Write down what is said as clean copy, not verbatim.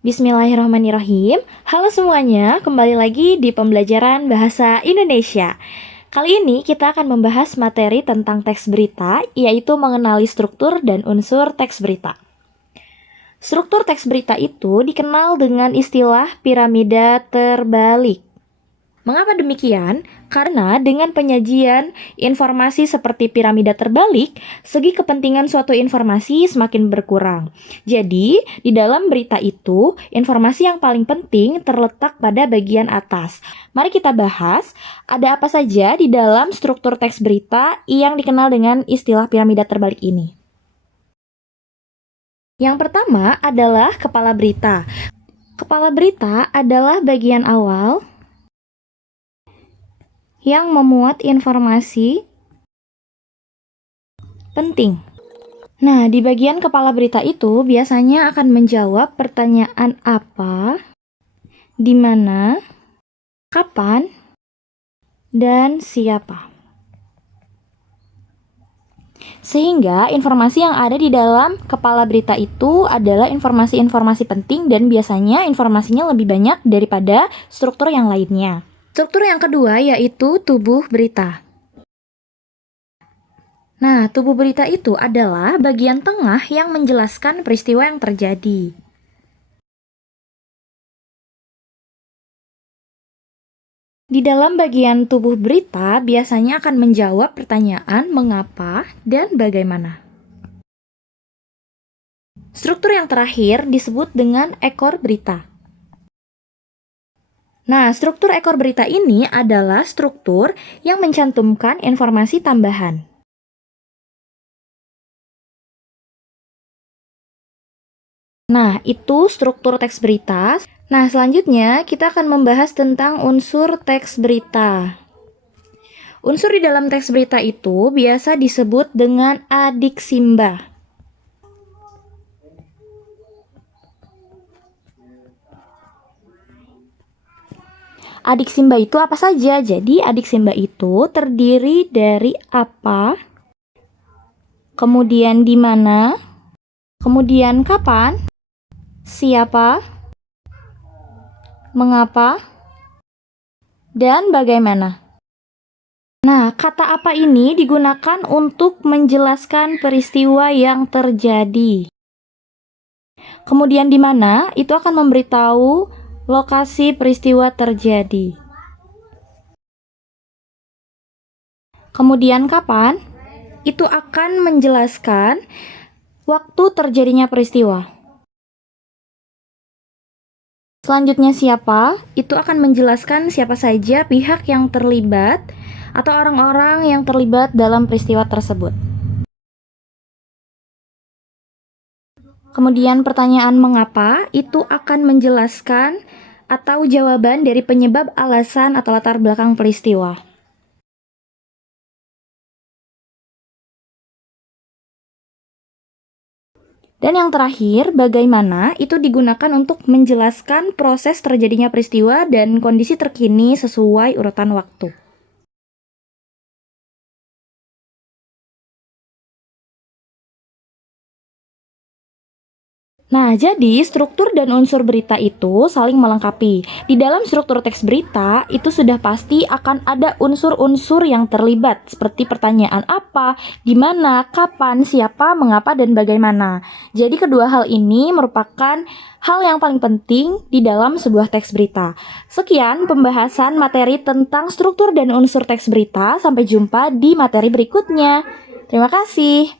Bismillahirrahmanirrahim. Halo semuanya, kembali lagi di pembelajaran Bahasa Indonesia. Kali ini kita akan membahas materi tentang teks berita, yaitu mengenali struktur dan unsur teks berita. Struktur teks berita itu dikenal dengan istilah piramida terbalik. Mengapa demikian? Karena dengan penyajian informasi seperti piramida terbalik, segi kepentingan suatu informasi semakin berkurang. Jadi, di dalam berita itu, informasi yang paling penting terletak pada bagian atas. Mari kita bahas, ada apa saja di dalam struktur teks berita yang dikenal dengan istilah piramida terbalik ini. Yang pertama adalah kepala berita. Kepala berita adalah bagian awal yang memuat informasi penting. Nah, di bagian kepala berita itu biasanya akan menjawab pertanyaan apa, di mana, kapan, dan siapa. Sehingga informasi yang ada di dalam kepala berita itu adalah informasi-informasi penting dan biasanya informasinya lebih banyak daripada struktur yang lainnya. Struktur yang kedua yaitu tubuh berita. Nah, tubuh berita itu adalah bagian tengah yang menjelaskan peristiwa yang terjadi. Di dalam bagian tubuh berita biasanya akan menjawab pertanyaan mengapa dan bagaimana. Struktur yang terakhir disebut dengan ekor berita. Nah, struktur ekor berita ini adalah struktur yang mencantumkan informasi tambahan. Nah, itu struktur teks berita. Nah, selanjutnya kita akan membahas tentang unsur teks berita. Unsur di dalam teks berita itu biasa disebut dengan adiksimba. Adiksimba itu apa saja? Jadi, adiksimba itu terdiri dari apa, kemudian di mana, kemudian kapan, siapa, mengapa, dan bagaimana. Nah, kata apa ini digunakan untuk menjelaskan peristiwa yang terjadi. Kemudian di mana itu akan memberitahu lokasi peristiwa terjadi. Kemudian kapan itu akan menjelaskan waktu terjadinya peristiwa. Selanjutnya siapa, itu akan menjelaskan siapa saja pihak yang terlibat atau orang-orang yang terlibat dalam peristiwa tersebut. Kemudian pertanyaan mengapa, itu akan menjelaskan atau jawaban dari penyebab, alasan, atau latar belakang peristiwa. Dan yang terakhir, bagaimana itu digunakan untuk menjelaskan proses terjadinya peristiwa dan kondisi terkini sesuai urutan waktu. Nah, jadi struktur dan unsur berita itu saling melengkapi. Di dalam struktur teks berita, itu sudah pasti akan ada unsur-unsur yang terlibat, seperti pertanyaan apa, di mana, kapan, siapa, mengapa, dan bagaimana. Jadi kedua hal ini merupakan hal yang paling penting di dalam sebuah teks berita. Sekian pembahasan materi tentang struktur dan unsur teks berita. Sampai jumpa di materi berikutnya. Terima kasih.